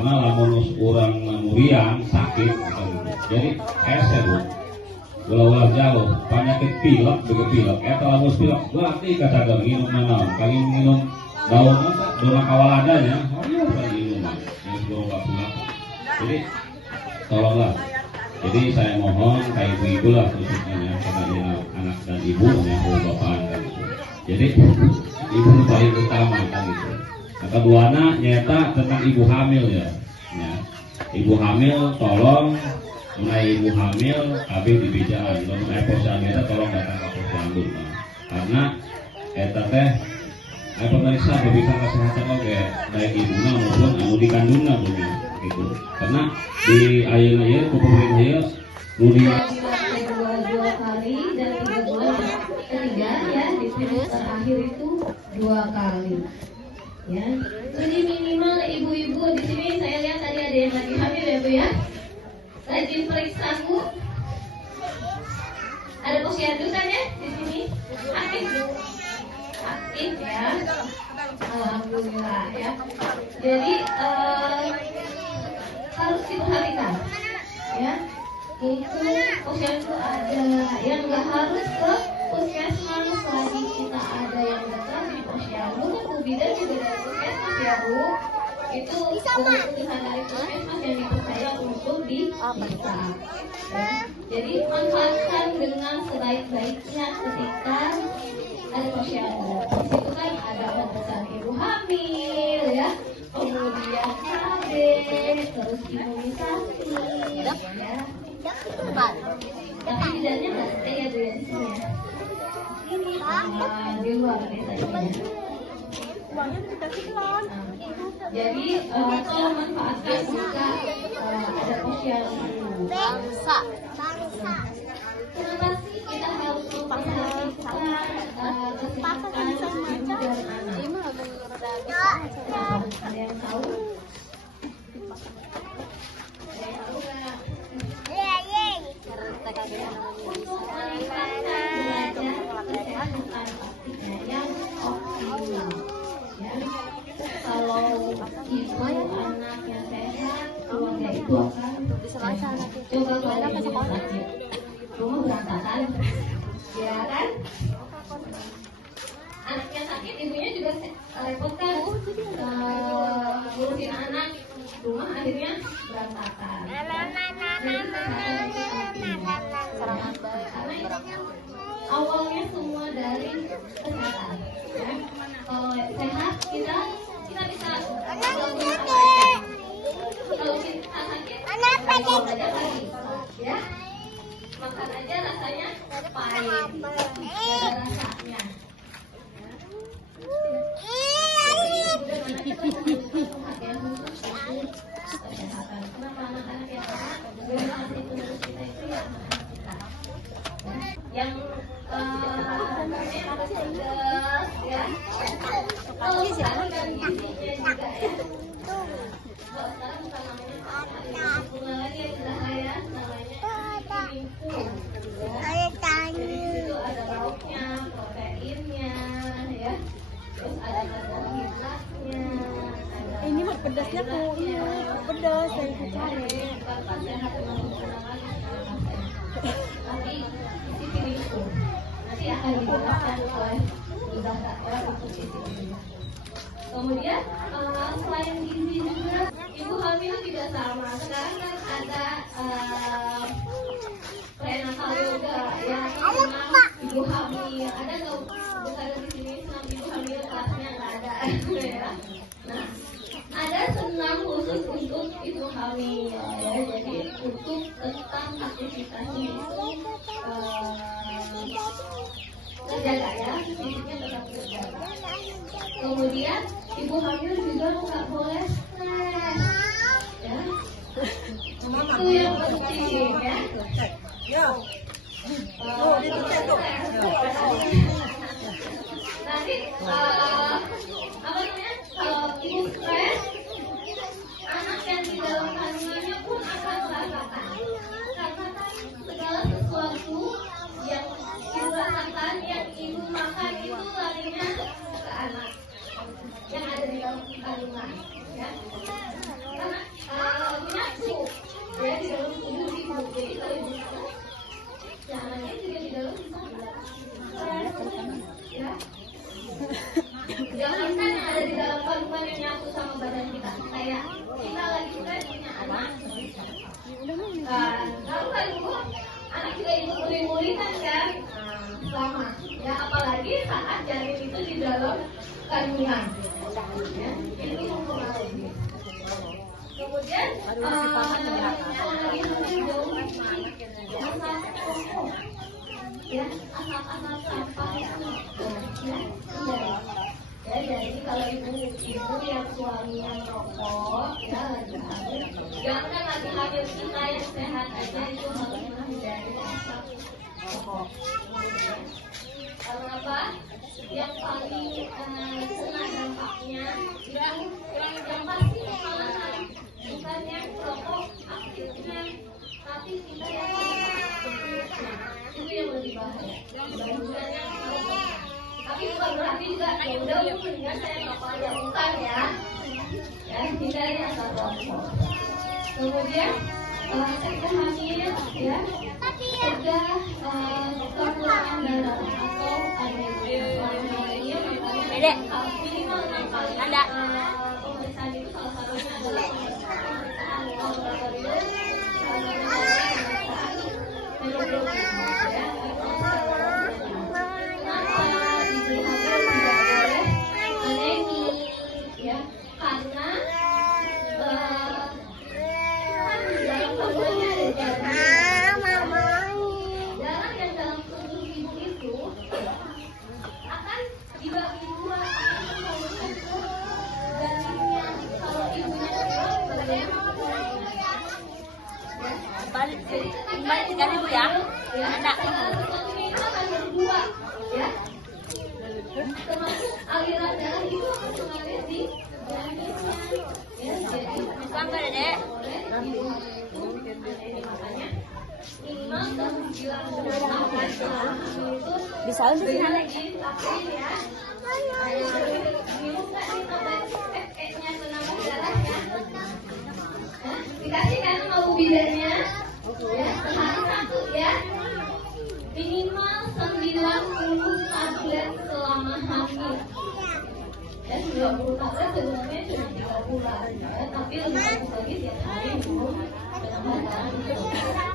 karena lamun orang muriang sakit gitu. Jadi hese Bu ulah jauh penyakit pilek bege pilek eta lamun pilek berarti kata minum naon kali minum daun apa dona kawaladanya oh iya kali minum mah jadi tolonglah. Jadi saya mohon kayak ibu-ibu lah khususnya ya, karena anak dan ibu ya, bapak kan gitu. Jadi ibu paling utama kan gitu. Nah, keduanya nyata tentang ibu hamil ya. Ibu hamil tolong mulai ibu hamil habis dibicara kalau mulai posyandu tolong datang ke posyandu karena eta teh pemeriksa berbicara kesehatan oke baik ibunya maupun anu dikandungnya gitu karena di ayeuna kupurin ieu dunia dua kali dan 3 bulan ketiga ya di trimester akhir itu 2 kali ya. Jadi minimal ibu-ibu di sini saya lihat tadi ada yang lagi hamil ya Bu ya. Rajin periksa Bu. Ada posyandu kan ya di sini? Aktif Bu. Aktif ya. Alhamdulillah ya. Jadi harus diperhatikan ya. Itu posyandu ada yang nggak harus ke puskesmas lagi kita ada yang datang di posyandu kan Bu Bidan juga dari puskesmas ya Bu. Itu keputusan dari puskesmas yang dipercaya untuk diperiksa ya. Jadi manfaatkan dengan sebaik-baiknya ketika ada posyandu. Di situ kan ada pemeriksaan ibu hamil ya, kemudian KB, terus imunisasi ya. Tapi bidannya nggak stay ya Bu ya di sini ya. Di luar biasanya. Jadi tolong manfaatkan jika ada posyandu. Bangsa. Kenapa sih kita harus memperhatikan kesehatan ibu dan anak? Ada yang tahu? Untuk meningkatkan belajar kesehatan pastinya yang optimal. Ya. Kalau ibu anaknya sehat, keluarga itu akan coba kalau ibunya sakit, rumah berantakan, ya kan? Anaknya sakit, ibunya juga repot kan, ngurusin anak, rumah akhirnya berantakan. Jadi kesehatan itu penting. Karena awalnya semua dari kesehatan. Ya. Kalau sehat kita bisa kalau kita sakit kita belajar lagi ya, makan aja rasanya pahit, ada rasanya. Kesehatan. Kenapa anak-anak yang kita itu yang ya kalau sekarang kan gizinya juga ya. Kalau sekarang bukan namanya bunga lagi ya, namanya minggu. Jadi itu ada lauknya, proteinnya, ya. Terus ada karbohidratnya. Ini mah pedasnya tuh, iya pedas yang suka. Tapi isi minggu nanti akan dijelaskan oleh dokter untuk isi minggu. Kemudian selain gizi juga ibu hamil juga sama. Sekarang kan ada prenatal yoga ya, ibu hamil. Ada nggak bukan di sini senam ibu hamil kelasnya nggak ada ya. Nah ada senam khusus untuk ibu hamil ya, jadi untuk tentang aktivitasnya itu terjaga ya, fisiknya tetap terjaga. Kemudian ibu hamil juga nggak boleh stres ya, itu yang penting ya. Nanti apa namanya, kalau ibu stres, anak yang di dalam kandungannya pun akan merasakan, karena kan segala sesuatu yang ibu rasakan, yang ibu makan itu larinya ke anak yang ada di dalam kandungan ya. Karena Bu, anak juga ikut murid-muridan kan? Sama. Ya apalagi saat janin itu di dalam kandungan. Ya, itu mempengaruhi. Kemudian yang lagi hamil jauh asap rokok, ya asap-asap sampah itu, ya jadi kalau ibu yang suaminya rokok, ya lagi hamil, jangan lagi hamil kita yang sehat aja itu harus menghindari asap rokok. Karena apa? Yang paling kena dampaknya itu yang pasti malahan bukan yang rokok aktifnya, tapi kita yang itu yang lebih bahaya dibandingkan yang rokok. Tapi bukan berarti juga ya udah mendingan saya rokok aja, bukan ya. Ya hindari asap rokok. Kemudian cegah hamil, ya cegah kekurangan darah atau anemia. Dedek. Minimal 6 kali pemeriksaan itu salah satunya adalah pemeriksaan laboratorium, pemeriksaan hemoglobin. Kenapa ibu hamil tidak boleh anemi? Ya, karena dalam kandungannya ada darah yang dalam tubuh ibu itu akan dibagi dua. Janinnya kalau ibunya Balik sekali Bu ya. Ada. sesuatunya itu akan berdua, ya. Termasuk aliran darah itu akan mengalir di janinnya, ya. Jadi Bukan nggak Dedek? ibu itu makanya minimal 9 bulan setelah hamil itu Bisa untuk divaksin ya. Minum nggak nih obat FE-nya penambah darahnya? Dikasih kan sama bu bidannya? Ya, sehari satu ya. Minimal 90 tablet selama hamil. Ya, 90 tablet sebenarnya cuma 3 bulan ya, tapi lebih bagus lagi tiap hari minum penambah darah.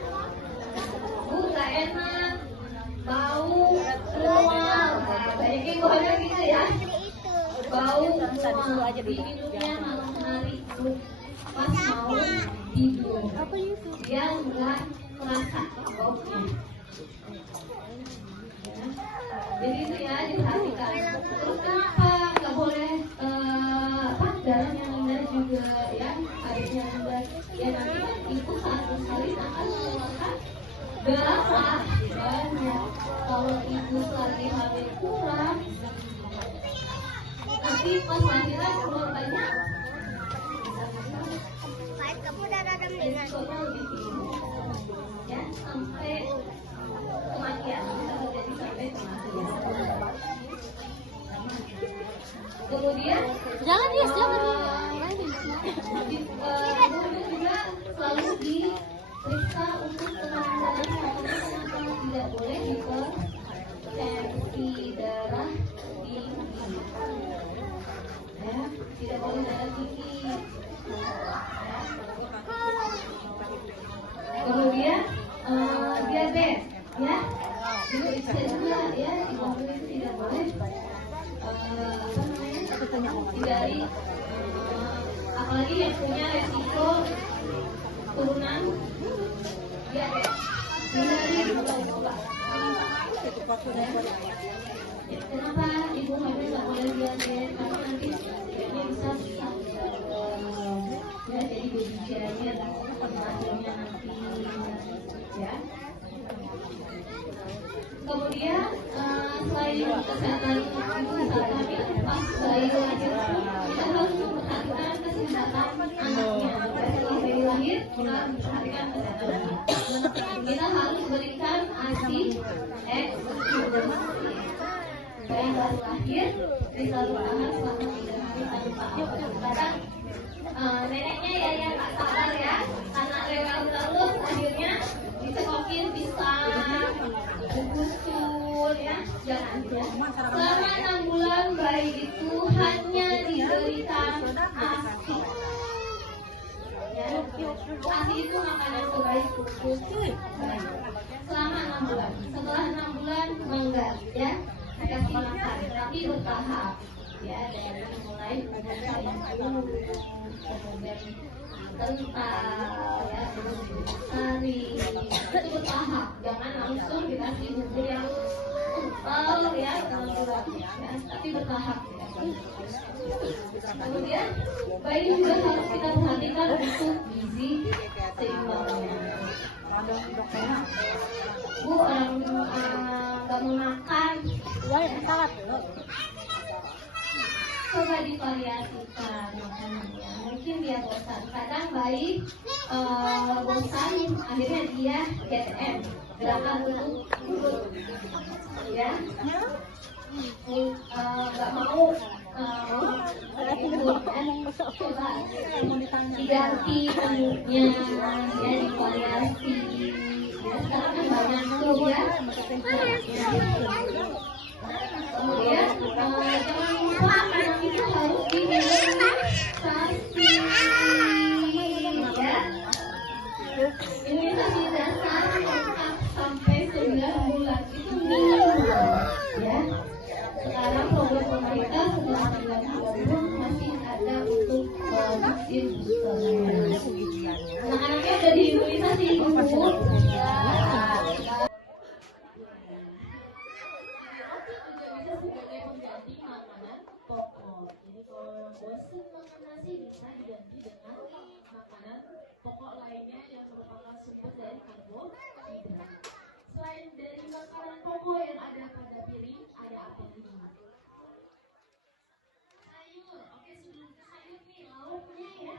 Bu, gak enak, bau, mual, banyak ibu ada gitu ya. Bau, mual, diminumnya malam hari, Bu, pas mau tidur. Dia nggak kerasa baunya. Ya. Jadi itu ya diperhatikan. Terus kenapa nggak boleh darahnya rendah juga ya, airnya rendah? Ya nanti kan ibu saat bersalin akan mengeluarkan darah banyak. Kalau ibu lagi hamil kurang, nanti pas lahiran keluar banyak. Resikonya lebih tinggi, ya sampai kematian, bisa terjadi sampai kematian. Kemudian Jangan Yes, jangan. kemudian juga selalu diperiksa untuk penanganan karena tidak boleh hipertensi darah tinggi, ya tidak boleh darah tinggi. Kemudian diabetes, ya diperiksa juga ya, ibu hamil itu tidak boleh hindari, apalagi yang punya resiko turunan diabetes, hindari coba. Kenapa ibu hamil nggak boleh diabetes? Karena nanti dia bisa ya jadi baby-nya hasilnya nanti, ya. Kemudian selain kesehatan ibu saat hamil, pas bayi lahir kita harus memperhatikan kesehatan anaknya. Setelah bayi lahir kita harus memperhatikan kesehatan anak. Kita harus berikan ASI eksklusif. Yang baru lahir selalu tahan selama 3 hari tanpa obat. Kadang neneknya ya yang tak sabar ya, anak rewel terus akhirnya dicekokin pisang, bukusun ya, jangan ya. Selama 6 bulan bayi itu hanya diberikan ASI, ya, ASI itu makanan terbaik untuk bayi selama 6 bulan. Setelah 6 bulan enggak ya, kasih makan, tapi bertahap ya, dari mulai kemudian kental ya, terus sari itu bertahap, jangan langsung dikasih bubur yang kental ya 6 bulan ya, tapi bertahap ya. Kemudian bayi juga harus kita perhatikan untuk gizi seimbangnya. Bu, orang nggak mau makan, coba divariasikan makanannya. Mungkin dia bosan. Kadang bayi bosan, akhirnya dia GTM, gerakan lutut, ya. Nggak mau coba diganti menunya ya, divariasi ya, sekarang kan banyak tuh ya. Kemudian jangan lupa anak itu harus diimunisasi ya, imunisasi dasar lengkap sampai 9 bulan itu minimum ya. Sekarang program pemerintah setelah 9 bulan masih ada untuk vaksin booster. Anak-anaknya udah diimunisasi Bu. Sebagai pengganti makanan pokok. Jadi kalau bosan makan nasi bisa diganti dengan makanan pokok lainnya yang merupakan sumber dari karbohidrat. Selain dari makanan pokok yang ada pada piring, ada apa lagi? Sayur. Oke, sebelum ke sayur nih, lauknya ya.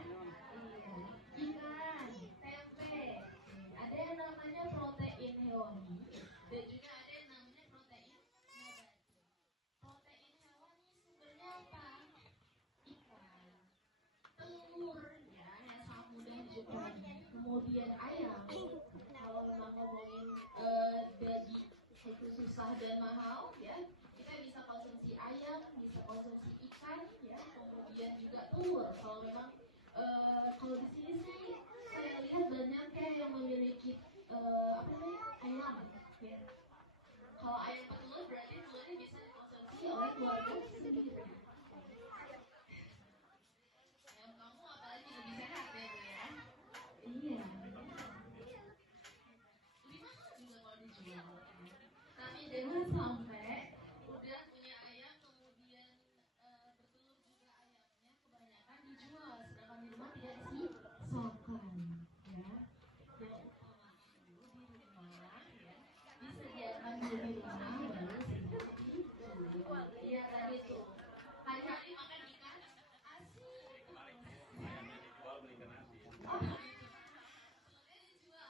Ikan, tempe. Ada yang namanya protein hewani dan juga ada yang namanya protein nabati. Protein hewani sumbernya apa? Ikan, telur, ya, yang sangat mudah dijumpai. Kemudian ayam. Kalau memang ngomongin daging itu susah dan mahal, ya, kita bisa konsumsi ayam, bisa konsumsi ikan, ya, kemudian juga telur. Kalau memang kalau di sini sih saya lihat banyak ya yang memiliki apa namanya, ayam, ya. Kalau ayam petelur berarti telurnya bisa dikonsumsi oleh keluarga sendiri. Ayam kamu apalagi lebih sehat ya Bu ya. Iya. Lebih mahal juga kalau dijual. Tapi jangan sampai udah punya ayam kemudian bertelur juga ayamnya kebanyakan dijual, sedangkan di rumah tidak disisahkan ya. Yang utama itu di rumah ya, disediakan dulu di rumah baru dijual. Iya tadi tuh hari-hari makan ikan asin. Oh,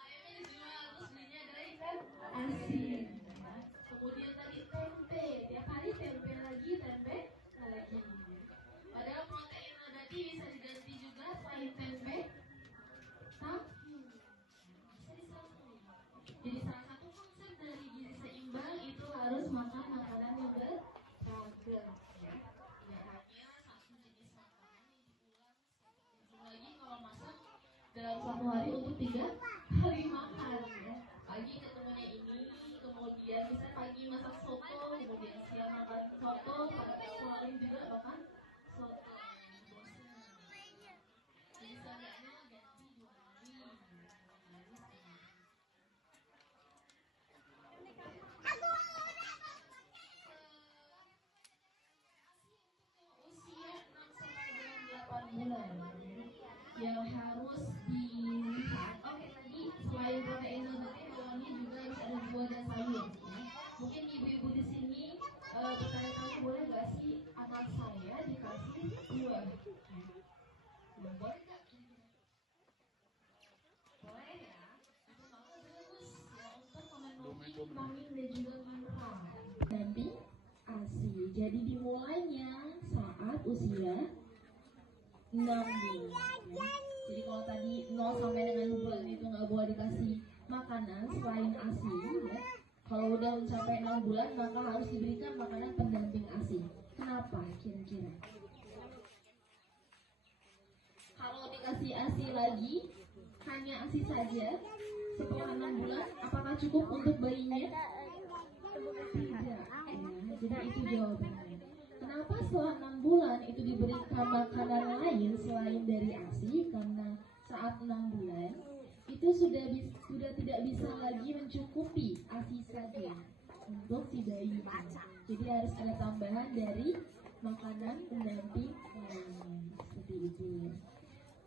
ayamnya dijual, terus belinya adalah ikan asin. Kemudian tadi tempe, tiap hari tempe lagi, tempe lagi. Padahal protein nabati bisa diganti juga selain tempe, tahu. Bisa disambung. Jadi salah satu konsep dari gizi seimbang itu harus makan makanan yang beragam. Ya, hanya satu jenis makanan yang diulang lagi kalau masak dalam satu hari untuk 3 kali makan ya. Pagi ketemunya ini, kemudian bisa pagi masak soto, kemudian siang makan soto, pada sore juga makan soto. Bosan. Jadi seenggaknya ganti 2 hari. Usia 6 sampai dengan 8 bulan yang harus dilihat. Oke, tadi selain protein nabati hewani juga harus ada buah dan sayur ya. Mungkin ibu-ibu di sini bertanya-tanya, boleh nggak sih anak saya dikasih buah ya? Boleh nggak? Boleh ya, itu sangat bagus ya untuk memenuhi vitamin dan juga mineral. Nanti ASI, jadi dimulainya saat usia 6 bulan ya. Jadi kalau tadi 0 sampai dengan 6 bulan itu nggak boleh dikasih makanan selain ASI ya. Kalau udah mencapai 6 bulan maka harus diberikan makanan pendamping ASI. Kenapa kira-kira? Kalau dikasih ASI lagi makanannya ASI saja setelah 6 bulan, apakah cukup untuk bayinya? Tidak. Ya, jadi itu jawabannya. Kenapa setelah 6 bulan itu diberikan makanan lain selain dari ASI? Karena saat 6 bulan itu sudah tidak bisa lagi mencukupi ASI saja untuk si bayi. Jadi harus ada tambahan dari makanan pendamping lainnya. Seperti itu.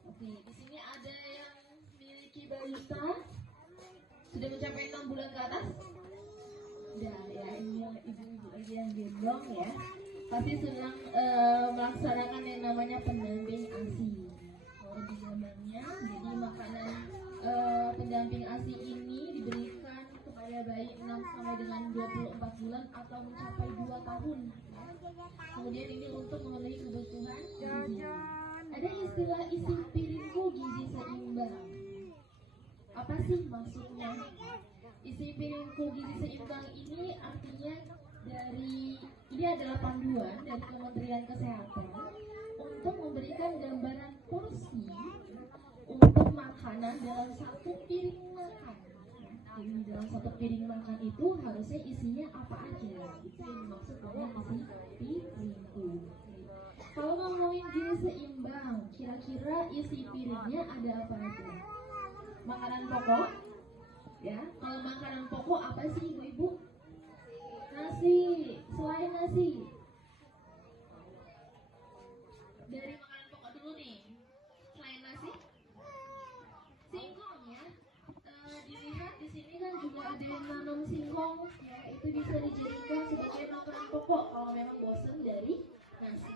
Oke, di sini ada yang memiliki balita sudah mencapai 6 bulan ke atas? Udah ya, ini ibu-ibu aja yang gendong ya. Pasti senang melaksanakan yang namanya pendamping ASI. Kalau di gambarnya, jadi makanan pendamping ASI ini diberikan kepada bayi 6 sampai dengan 24 bulan atau mencapai 2 tahun. Kemudian ini untuk memenuhi kebutuhan gizi. Ada istilah isi piringku gizi seimbang. Apa sih maksudnya? Isi piringku gizi seimbang ini artinya ini adalah panduan dari Kementerian Kesehatan untuk memberikan gambaran porsi untuk makanan dalam satu piring makan. Jadi dalam satu piring makan itu harusnya isinya apa aja? Itu yang dimaksud dengan isi piringku. Kalau ngomongin gizi seimbang, kira-kira isi piringnya ada apa aja? Makanan pokok, ya. Kalau makanan pokok apa sih ibu-ibu? Nasi. Selain nasi, dari makanan pokok dulu nih. Selain nasi, singkong ya. Dilihat di sini kan juga ada yang nanam singkong, ya. Itu bisa dijadikan sebagai makanan pokok kalau memang bosan dari nasi.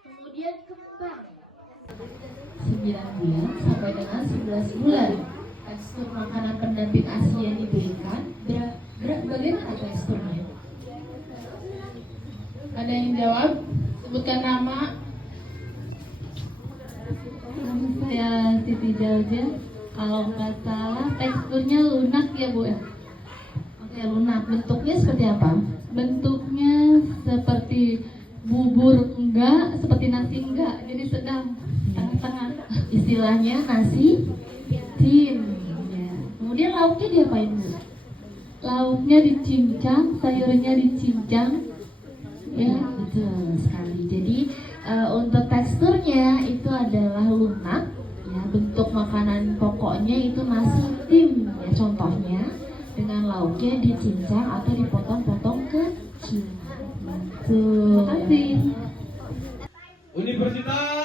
Kemudian kentang 9 bulan sampai dengan 11 bulan. Tekstur makanan pendamping ASI yang diberikan bagaimana teksturnya? Ada yang jawab? Sebutkan nama. Nama saya Siti Jalja. Kalau nggak salah teksturnya lunak ya Bu ya? Oke, lunak. Bentuknya seperti apa? Bentuknya seperti bubur enggak, seperti nasi enggak, jadi sedang tengah-tengah. Istilahnya nasi tim. Ya. Kemudian lauknya diapain Bu? Lauknya dicincang, sayurnya dicincang. Ya, betul sekali. Jadi untuk teksturnya itu adalah lunak. Ya, bentuk makanan pokoknya itu nasi tim. Ya, contohnya dengan lauknya dicincang atau dipotong-potong kecil. Terima kasih. Universitas